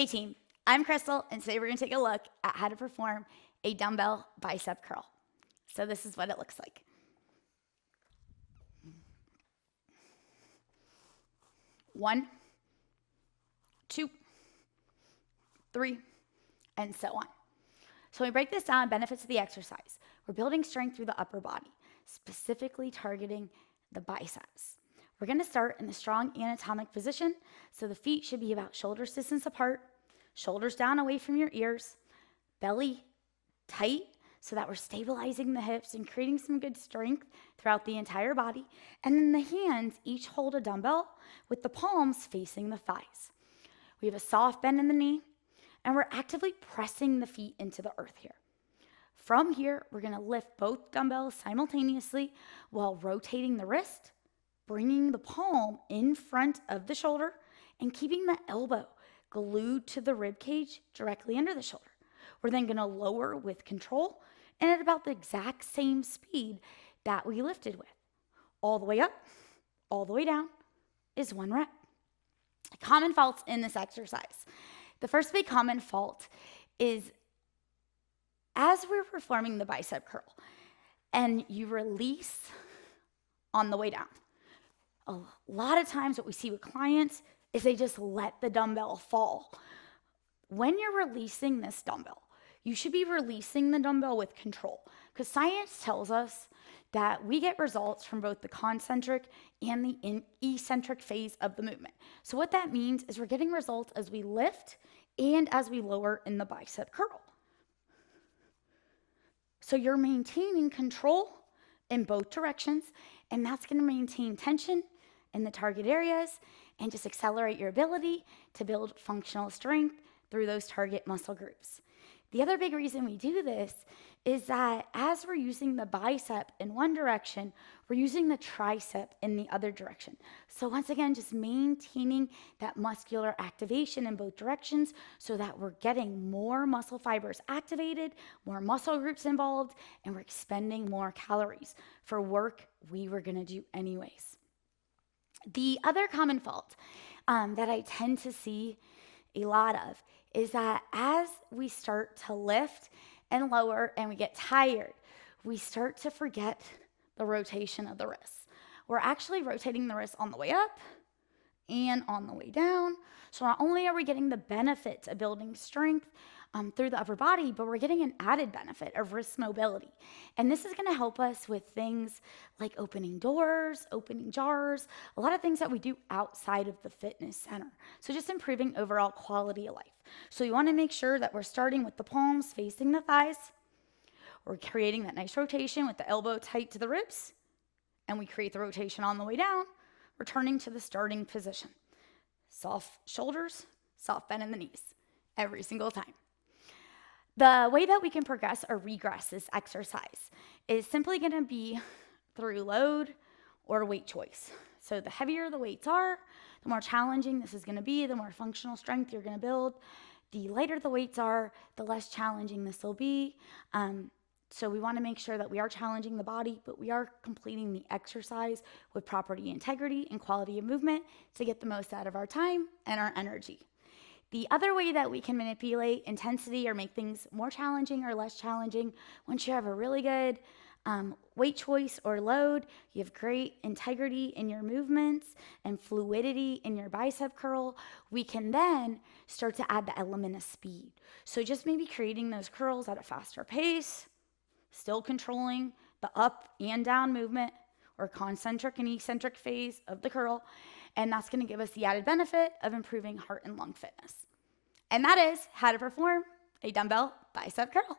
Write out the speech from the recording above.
Hey team, I'm Crystal, and today we're going to take a look at how to perform a dumbbell bicep curl. So this is what it looks like. One, two, three, and so on. So when we break this down, benefits of the exercise. We're building strength through the upper body, specifically targeting the biceps. We're going to start in a strong anatomic position, so the feet should be about shoulder distance apart, shoulders down away from your ears, belly tight so that we're stabilizing the hips and creating some good strength throughout the entire body. And then the hands each hold a dumbbell with the palms facing the thighs. We have a soft bend in the knee, and we're actively pressing the feet into the earth here. From here, we're going to lift both dumbbells simultaneously while rotating the wrist, bringing the palm in front of the shoulder, and keeping the elbow glued to the rib cage directly under the shoulder. We're then going to lower with control and at about the exact same speed that we lifted with. All the way up, all the way down is one rep. Common faults in this exercise. The first big common fault is as we're performing the bicep curl and you release on the way down. A lot of times what we see with clients is they just let the dumbbell fall. When you're releasing this dumbbell, you should be releasing the dumbbell with control, because science tells us that we get results from both the concentric and the eccentric phase of the movement. So what that means is we're getting results as we lift and as we lower in the bicep curl. So you're maintaining control in both directions, and that's going to maintain tension in the target areas and just accelerate your ability to build functional strength through those target muscle groups. The other big reason we do this is that as we're using the bicep in one direction, we're using the tricep in the other direction. So once again, just maintaining that muscular activation in both directions so that we're getting more muscle fibers activated, more muscle groups involved, and we're expending more calories for work we were gonna do anyways. The other common fault that I tend to see a lot of is that as we start to lift and lower and we get tired, we start to forget the rotation of the wrists. We're actually rotating the wrists on the way up and on the way down. So not only are we getting the benefits of building strength through the upper body, but we're getting an added benefit of wrist mobility. And this is going to help us with things like opening doors, opening jars, a lot of things that we do outside of the fitness center. So just improving overall quality of life. So you want to make sure that we're starting with the palms facing the thighs. We're creating that nice rotation with the elbow tight to the ribs. And we create the rotation on the way down, returning to the starting position. Soft shoulders, soft bend in the knees, every single time. The way that we can progress or regress this exercise is simply going to be through load or weight choice. So the heavier the weights are, the more challenging this is going to be, the more functional strength you're going to build. The lighter the weights are, the less challenging this will be. So we want to make sure that we are challenging the body, but we are completing the exercise with proper integrity and quality of movement to get the most out of our time and our energy. The other way that we can manipulate intensity or make things more challenging or less challenging, once you have a really good weight choice or load, you have great integrity in your movements and fluidity in your bicep curl, we can then start to add the element of speed. So just maybe creating those curls at a faster pace, still controlling the up and down movement or concentric and eccentric phase of the curl. And that's going to give us the added benefit of improving heart and lung fitness. And that is how to perform a dumbbell bicep curl.